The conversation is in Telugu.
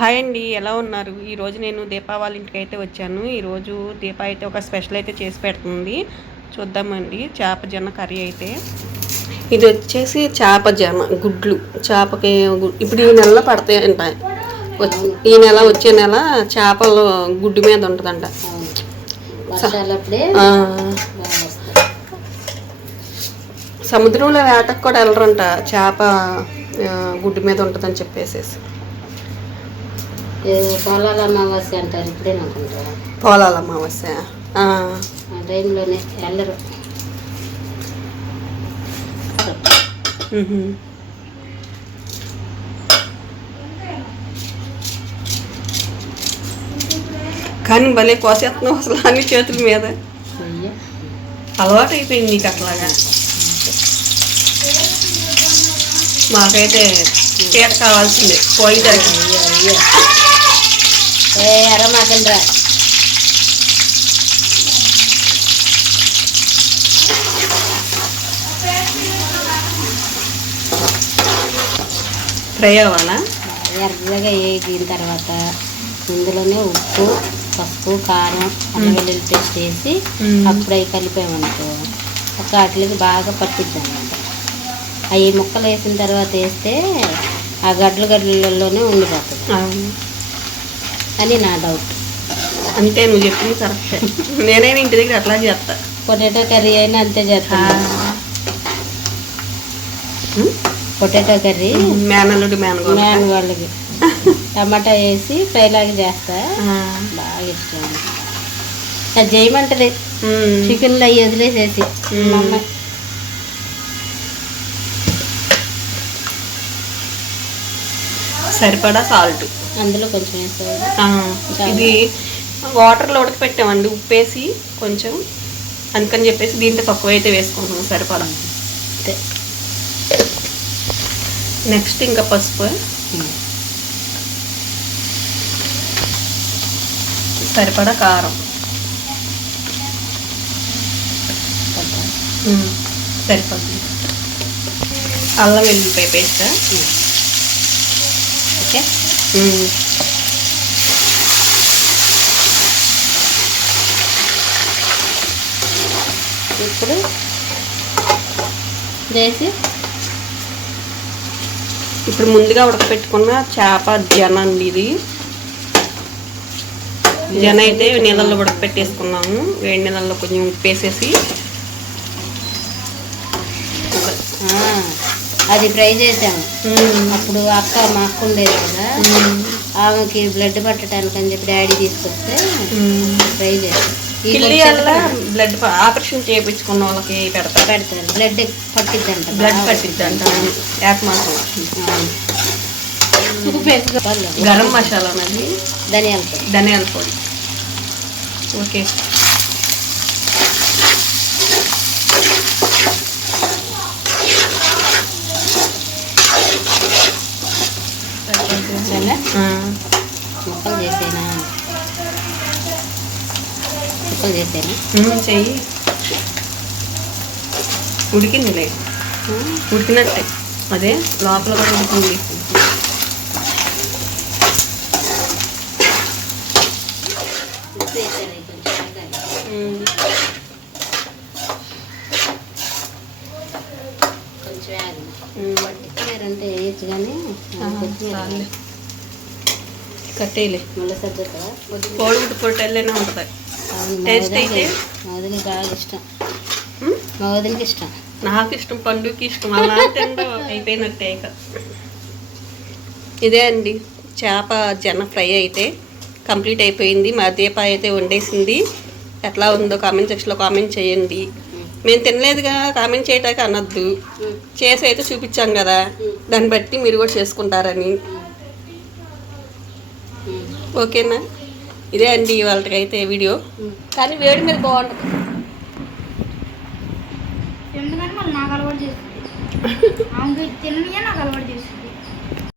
హాయ్ అండి, ఎలా ఉన్నారు? ఈరోజు నేను దీపా వాళ్ళ ఇంటికి అయితే వచ్చాను. ఈరోజు దీప అయితే ఒక స్పెషల్ అయితే చేసి పెడుతుంది. చూద్దామండి. చేప జొన్న కర్రీ అయితే ఇది వచ్చేసి చేప జొన్న గుడ్లు. చేపకి ఇప్పుడు ఈ నెలలో పడతాయి అంట. ఈ నెల వచ్చే నెల చేపలు గుడ్డు మీద ఉంటుందంట. సముద్రంలో వేటకు కూడా వెళ్ళరంట, చేప గుడ్డు మీద ఉంటుందని చెప్పేసేసి. పొలాల అమావాస్య అంటారు, ఇప్పుడే అనుకుంటారు. పొలాల అమావాస్య ఆ టైంలోనే వెళ్ళరు. కానీ భలే కోసేస్తున్నావు అసలు అన్ని చేతుల మీద. అలవాటు అయిపోయింది నీకు అట్లాగా. మాకైతే పీట కావాల్సిందే పోయి దాకా. అరమాకండ్రా ఫ్రై అవ్వాలా? ఎర్రగా వేగిన తర్వాత ఇందులోనే ఉప్పు, పసుపు, కారం, అల్లం వెల్లుల్లి పేస్ట్ వేసి అప్పుడు అవి కలిపామనుకో ఒక వాటికి బాగా పట్టిద్ది అన్నమాట. అవి ముక్కలు వేసిన తర్వాత వేస్తే ఆ గడ్డలలోనే ఉండిపోతుంది అని నా డౌట్. అంటే నువ్వు చెప్పింది కరెక్టే. నేనైనా ఇంటి దగ్గర అట్లా చేస్తా. పొటాటో కర్రీ అయినా అంతే చేస్తా. పొటాటో కర్రీ మ్యాన్ వాళ్ళకి టమాటా వేసి ఫ్రై లాగా చేస్తా, బాగా ఇష్టం. అది చేయమంటది చికెన్లో అవి వదిలేసేసి. సరిపడా సాల్ట్ అందులో కొంచెం వేసుకోవాలి. ఇది వాటర్లో ఉడకపెట్టామండి ఉప్పేసి కొంచెం, అందుకని చెప్పేసి దీంట్లో తక్కువ అయితే వేసుకుంటాము సరిపడా. అంతే. నెక్స్ట్ ఇంకా పసుపు, సరిపడా కారం, సరిపడుతుంది. అల్లం వెల్లుల్లిపాయ పేస్ట్. ఓకే. ఇప్పుడు వేసి ఇప్పుడు ముందుగా ఉడకపెట్టుకున్న చేప జొన్న అండి. ఇది జొన్న అయితే నీళ్ళల్లో ఉడకపెట్టేసుకున్నాము. వేడి నీళ్ళల్లో కొంచెం ఉప్పేసేసి అది ఫ్రై చేసాము. అప్పుడు మా అక్క ఉండేది కదా, ఆమెకి బ్లడ్ పట్టడానికి అని చెప్పి డాడీ తీసుకొస్తే ఫ్రై చేసాం. బ్లడ్ ఆపరేషన్ చేయించుకున్న వాళ్ళకి పెడతారు. బ్లడ్ పట్టిద్దంట. బ్లడ్ పట్టిద్దంట. ఏకమాసం. గరం మసాలా అనేది ధనియాల పొడి. ఓకే. ముక్కలు చేసేనా చెయ్యి. ఉడికిందిలే, ఉడికినట్టే. అదే లోపల కూడా ఉడికింది. కొంచెం అంటే వేయచ్చు కానీ కట్టేయలే. మళ్ళీ సర్దుతా కోడిగుడ్డు పొట్టెల్లనే ఉంటుంది. టేస్ట్ అయితే మా వదిలికి బాగా ఇష్టం. మా వదిలికి ఇష్టం, నాకు ఇష్టం, పండుగకి ఇష్టం. అలా తింటే అయిపోయినట్టే ఇక. ఇదే అండి చేప జొన్న ఫ్రై అయితే కంప్లీట్ అయిపోయింది. మా దీప అయితే వండేసింది. ఎట్లా ఉందో కామెంట్ సెక్షన్లో కామెంట్ చేయండి. మేము తినలేదుగా కామెంట్ చేయటానికి అనొద్దు. చేసి అయితే చూపించాం కదా, దాన్ని బట్టి మీరు కూడా చేసుకుంటారని. ఓకేనా? ఇదే అండి వాళ్ళకి అయితే వీడియో. కానీ వేడి మీద బాగుంటుంది. ఎందుకంటే నాకు అలవాటు చేస్తుంది.